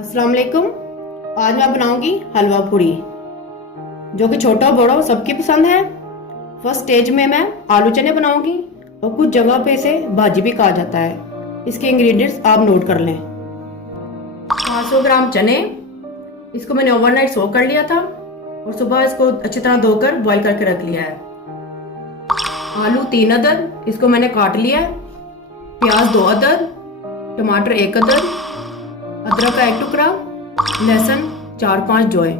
अस्सलाम वालेकुम। आज मैं बनाऊंगी हलवा पूड़ी, जो कि छोटा बड़ा सबकी पसंद है। फर्स्ट स्टेज में मैं आलू चने बनाऊंगी और कुछ जगह पे इसे भाजी भी कहा जाता है। इसके इंग्रेडिएंट्स आप नोट कर लें। 500 ग्राम चने, इसको मैंने ओवरनाइट सोक कर लिया था और सुबह इसको अच्छी तरह धोकर बॉईल करके रख लिया है। आलू 3 अदद, इसको मैंने काट लिया है। प्याज 2 अदद, टमाटर 1 अदद, अदरक का 1 टुकड़ा, लहसुन 4-5 जोए।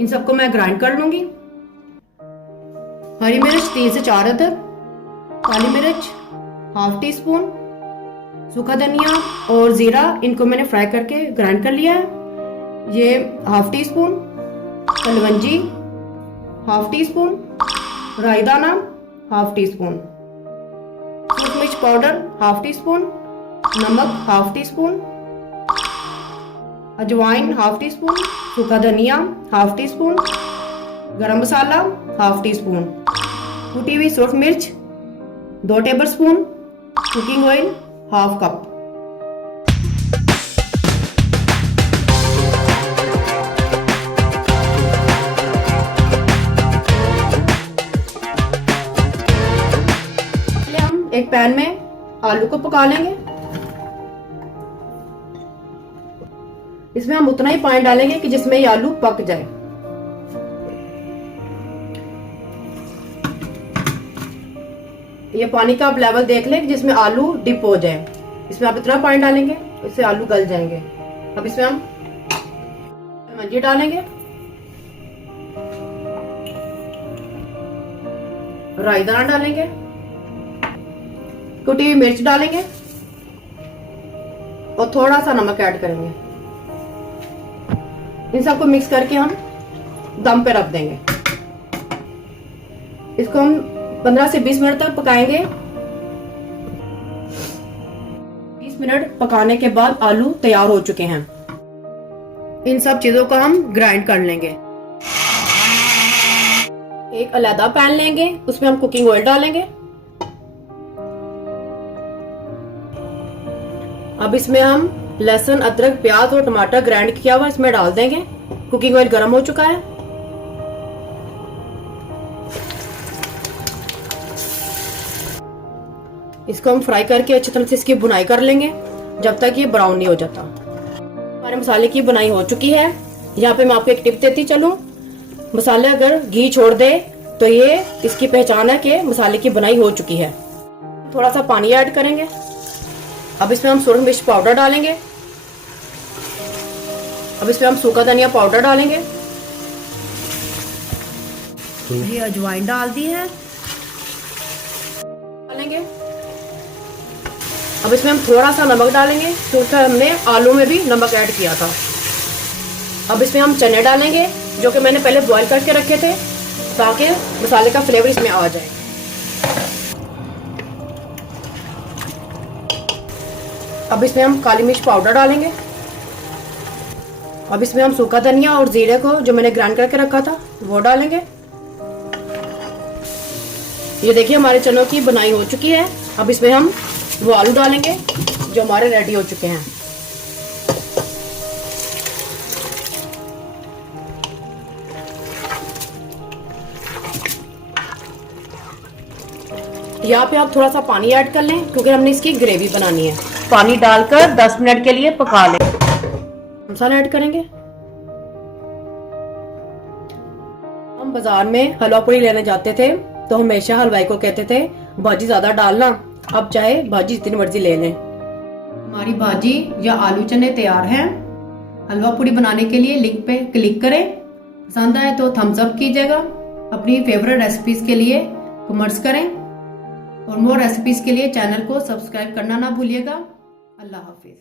इन सबको मैं ग्राइंड कर लूंगी। हरी मिर्च 3 से 4 अदद, काली मिर्च ½ टी स्पून, सूखा धनिया और जीरा, इनको मैंने फ्राई करके ग्राइंड कर लिया है। ये ½ tea spoon, kalonji ½ tea spoon, राई दाना ½ टी स्पून, सूखी मिर्च पाउडर ½ टी स्पून, नमक ½ टी स्पून, अजवाइन ½ टी स्पून, सूखा धनिया ½ टी स्पून, गरम मसाला ½ टी स्पून, कुटी हुई सूरख मिर्च 2 table spoon, cooking oil ½ cup. पहले हम एक पैन में आलू को पका लेंगे। इसमें हम उतना ही पानी डालेंगे कि जिसमें ये आलू पक जाए। ये पानी का आप लेवल देख लें जिसमें आलू डिप हो जाए। इसमें आप इतना पानी डालेंगे इससे आलू गल जाएंगे। अब इसमें हम मंजी डालेंगे, राई दाना डालेंगे, कुटी हुई मिर्च डालेंगे और थोड़ा सा नमक ऐड करेंगे। इन सबको मिक्स करके हम दम पे रख देंगे। इसको हम 15 से 20 मिनट तक पकाएंगे। 20 मिनट पकाने के बाद आलू तैयार हो चुके हैं। इन सब चीजों को हम ग्राइंड कर लेंगे। एक अलग पैन लेंगे, उसमें हम कुकिंग ऑयल डालेंगे। अब इसमें हम लहसुन, अदरक, प्याज और टमाटर ग्राइंड किया हुआ इसमें डाल देंगे। कुकिंग ऑयल गर्म हो चुका है। इसको हम फ्राई करके अच्छी तरह से इसकी बुनाई कर लेंगे जब तक ये ब्राउन नहीं हो जाता। हमारे मसाले की बुनाई हो चुकी है। यहाँ पे मैं आपको एक टिप देती चलूं, मसाले अगर घी छोड़ दे तो ये इसकी पहचान है कि मसाले की बुनाई हो चुकी है। थोड़ा सा पानी ऐड करेंगे। अब इसमें हम सूरख मिर्च पाउडर डालेंगे। अब इसमें हम सूखा धनिया पाउडर डालेंगे। ये अजवाइन डाल दी है, डालेंगे। अब इसमें हम थोड़ा सा नमक डालेंगे क्योंकि हमने आलू में भी नमक ऐड किया था। अब इसमें हम चने डालेंगे जो कि मैंने पहले बॉईल करके रखे थे ताकि मसाले का फ्लेवर इसमें आ जाए। अब इसमें हम काली मिर्च पाउडर डालेंगे। अब इसमें हम सूखा धनिया और जीरे को जो मैंने ग्राइंड करके रखा था वो डालेंगे। ये देखिए हमारे चनों की बुनाई हो चुकी है। अब इसमें हम वो आलू डालेंगे जो हमारे रेडी हो चुके हैं। यहाँ पे आप थोड़ा सा पानी ऐड कर लें क्योंकि हमने इसकी ग्रेवी बनानी है। पानी डालकर 10 मिनट के लिए पका लें। मसाला ऐड करेंगे। हम बाजार में हलवा पूड़ी लेने जाते थे तो हमेशा हलवाई को कहते थे भाजी ज्यादा डालना, अब चाहे भाजी जितनी मर्जी ले लें। हमारी भाजी या आलू चने तैयार हैं। हलवा पूड़ी बनाने के लिए लिंक पे क्लिक करें। पसंद आए तो थम्स अप कीजिएगा। अपनी फेवरेट रेसिपीज के लिए कमेंट्स करें और मोर रेसिपीज के लिए चैनल को सब्सक्राइब करना ना भूलिएगा। अल्लाह हाफिज।